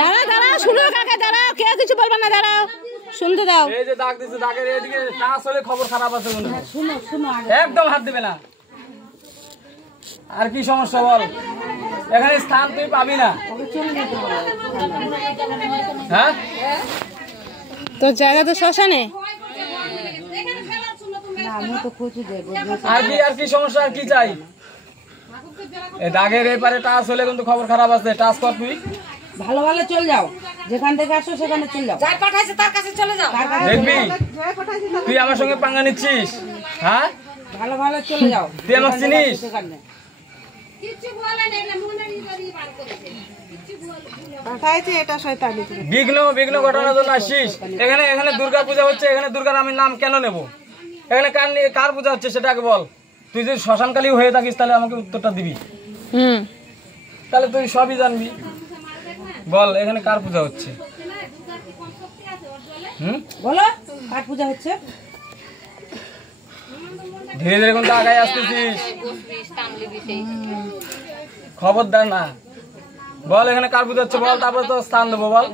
দাঁড়া দাঁড়া শুনো কাকে দাঁড়াও, কেউ কিছু বলবে না, দাঁড়াও শুনতে দাও। এই যে দাগ দিছে, দাগের এদিকে টাচ হলে খবর খারাপ আছে বন্ধু। একদম হাত দিবে না। আর কি সমস্যা বল? এখানে স্থান তুই পাবি না। হ্যাঁ তোর জায়গা তো শ্মশানে। আর কি সমস্যা, আর কি চাই? এই দাগের এপারে টাচ হলে কিন্তু খবর খারাপ আছে। টাচ কর তুই। ভালো ভালো চলে যাও, যেখান থেকে আসো সেখানে চলে যাও। যার পাঠাইছে তার কাছে চলে যাও। দেখবি তুই আমার সঙ্গে পাঙ্গা নিচ্ছিস? হ্যাঁ ভালো ভালো চলে যাও। তুই আমাকে চিনিস? বিঘ্ন ঘটনার জন্য আসছিস। এখানে দুর্গা পূজা হচ্ছে, এখানে দুর্গার আমি নাম কেন নেব? এখানে কার পূজা হচ্ছে সেটা আগে বল। তুই যদি শ্মশানকালী হয়ে থাকিস তাহলে আমাকে উত্তরটা দিবি। তাহলে তুই সবই জানবি। বল এখানে কার পূজা হচ্ছে? বলো কার পূজা হচ্ছে? ধীরে ধীরে কিন্তু আগায় আসতেছিস, খবরদার না। বল এখানে কার পূজা হচ্ছে বল, তারপরে তো স্থান দেবো। বল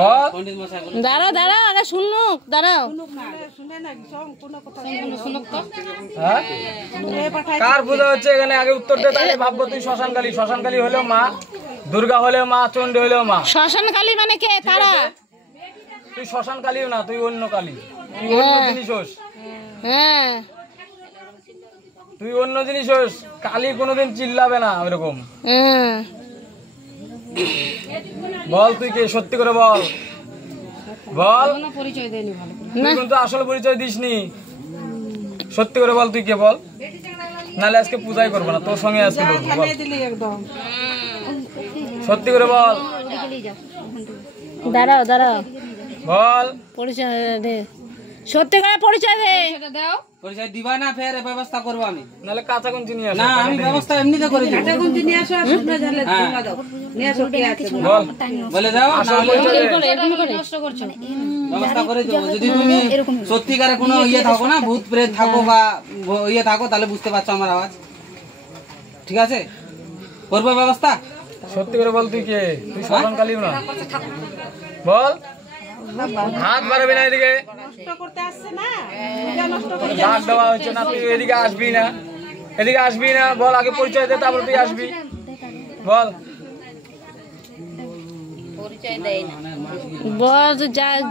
বল। দাঁড়াও দাঁড়াও, আরে শুনুক, দাঁড়াও। কার পূজা হচ্ছে এখানে আগে উত্তর দে, তাহলে ভাববো তুই শ্মশানকালী। শ্মশানকালী হলেও মা, দুর্গা হলেও মা, চণ্ডী হলেও মা। শ্মশানকালী মানে কে? তারা। তুই শ্মশানকালীও না, তুই অন্য কালী। তুই অন্য জিনিস হোস। হ্যাঁ তুই অন্য জিনিস হোস। কালী কোনোদিন চিল্লাবে না ওইরকম। বল তুই কে? সত্যি করে বল। বল। তুই কিন্তু আসল পরিচয় দিসনি। সত্যি করে বল তুই কে? বল, নাহলে আজকে পূজাই করবো না তোর সঙ্গে। আজকে সত্যি করে বল। দাঁড়াও দাঁড়াও, বল পরিচয় দে, সত্যি করে পরিচয় দে। পরিচয় দিবা না, ফের ব্যবস্থা করবো আমি। নাহলে কাঁচা গুঞ্জি নিয়ে আসো। না আমি ব্যবস্থা এমনিতে করে দিব। কাঁচা গুঞ্জি নিয়ে আসো আর শুকনো ঝালে দাও। নিয়ে আসো কে আছে বল। বলে দাও আসল পরিচয় দে। ব্যবস্থা করে দেবো। যদি তুমি সত্যিকারে কোনো ইয়ে থাকো না, ভূত প্রেত থাকো বা ইয়ে থাকো, তাহলে বুঝতে পারছো আমার আওয়াজ। ঠিক আছে, করবো ব্যবস্থা। সত্যি করে বল তুই কে? তুই শ্মশানকালীও না। বল, হাত বাড়াবি না এদিকে। ডাক দেওয়া হচ্ছে না, তুই এদিকে আসবি না, এদিকে আসবি না। বল আগে পরিচয় দে, তারপর তুই আসবি। বল বল,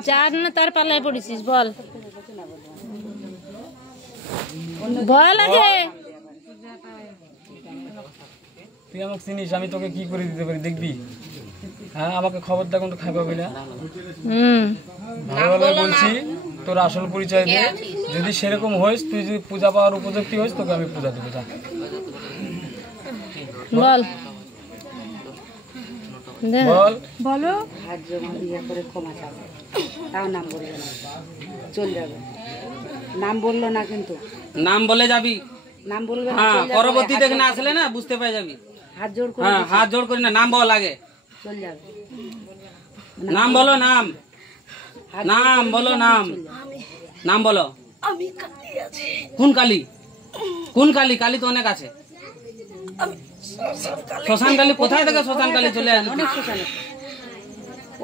যার না তার পাল্লায় পড়েছিস। বল বল আগে। তুই আমাকে চিনিস, আমি তোকে কি করে দিতে পারি দেখবি। হ্যাঁ আমাকে খবরটা কিন্তু খাইপাবি না। ভালো ভালো বলছি, তোর আসল পরিচয় দে। যদি সেরকম হইস, তুই যদি পূজা পাওয়ার উপযুক্ত হইস, তোকে আমি পূজা দেবো। যা বল বল। বলো। হাত জমা দিয়ে করে ক্ষমা চাও, তাও নাম বলবে না, চলে যাবে। নাম বললো না কিন্তু। নাম বলে যাবি, নাম বলবে না। হ্যাঁ পরবর্তীতে এখানে আসলে না বুঝতে পাই যাবি। হাত জোর করে। হ্যাঁ হাত জোড় করি না, নাম বল আগে। চলে যাবে। নাম বলো, নাম নাম বলো, নাম নাম বলো। কোন কালী? কোন কালী? কালী তো অনেক আছে। শ্মশান কালী কোথায় থেকে শ্মশান কালী চলে আসবে?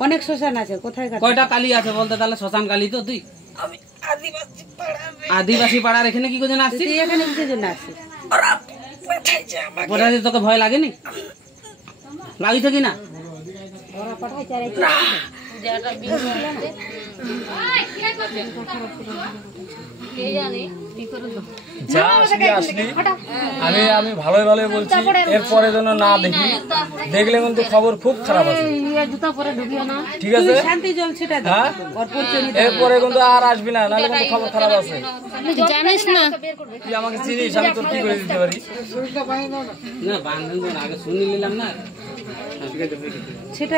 অনেক শ্মশান আছে, কোথায়? কয়টা কালী আছে বলতে? তাহলে শ্মশান কালী তো তুই আদিবাসী পাড়ার এখানে কি করে আসছিস? এখানে কি জন্য আসছিস? তোকে ভয় লাগেনি? লাগিছে কি না? যা আসলি আসলি, আমি ভালোই ভালোই বলছি। এরপরে যেন না দেখি, দেখলে কিন্তু খবর খুব খারাপ আছে। ঠিক আছে, হ্যাঁ এরপরে কিন্তু আর আসবি না, নাহলে কিন্তু খবর খারাপ আছে। জানিস না তুই আমাকে চিনিস, আমি তোর কি করে দিতে পারি। না বান্ধব আগে শুনে নিলাম না। সেটা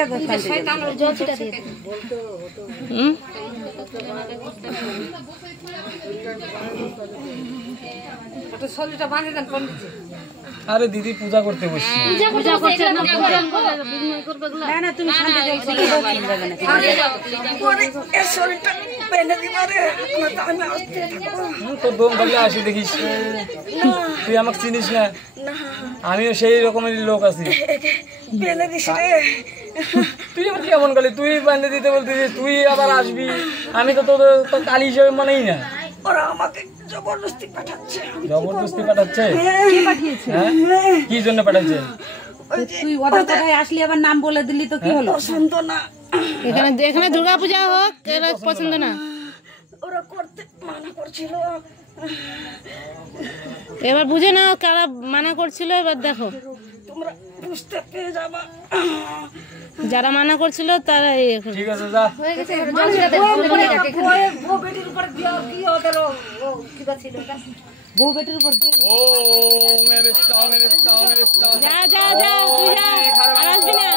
আরে দিদি পূজা করতে বসছি। না না তুমি শান্তি জল ছিল যাবে না তোর দম বললে আসি দেখিস, তুই আমাকে চিনিস না, আমিও সেই রকমেরই লোক আছি। তুই আবার কেমন কালি, তুই বান্ধে দিতে বলতেছিস, তুই আবার আসবি, আমি তো তোর কালি হিসেবে মানেই না। ওরা আমাকে জবরদস্তি পাঠাচ্ছে। জবরদস্তি পাঠাচ্ছে? হ্যাঁ, কি জন্য পাঠাচ্ছে? তুই ওদের কথায় আসলি আবার নাম বলে দিলি তো কি হলো? পছন্দ না, এখানে এখানে দুর্গা পূজা হোক, এরা পছন্দ না। ওরা করতে মানা করছিল। এবার বুঝে নাও কারা মানা করছিল, এবার দেখো তোমরা বুঝতে পেরে যাবা। যারা মানা করছিল তারা এই এখন। ঠিক আছে, যা। বউ বেটির উপর দিয়ে ওম নমঃ শিবায়, ওম নমঃ শিবায়, ওম নমঃ শিবায়। যা যা যা তুই যা, আর আসবি না।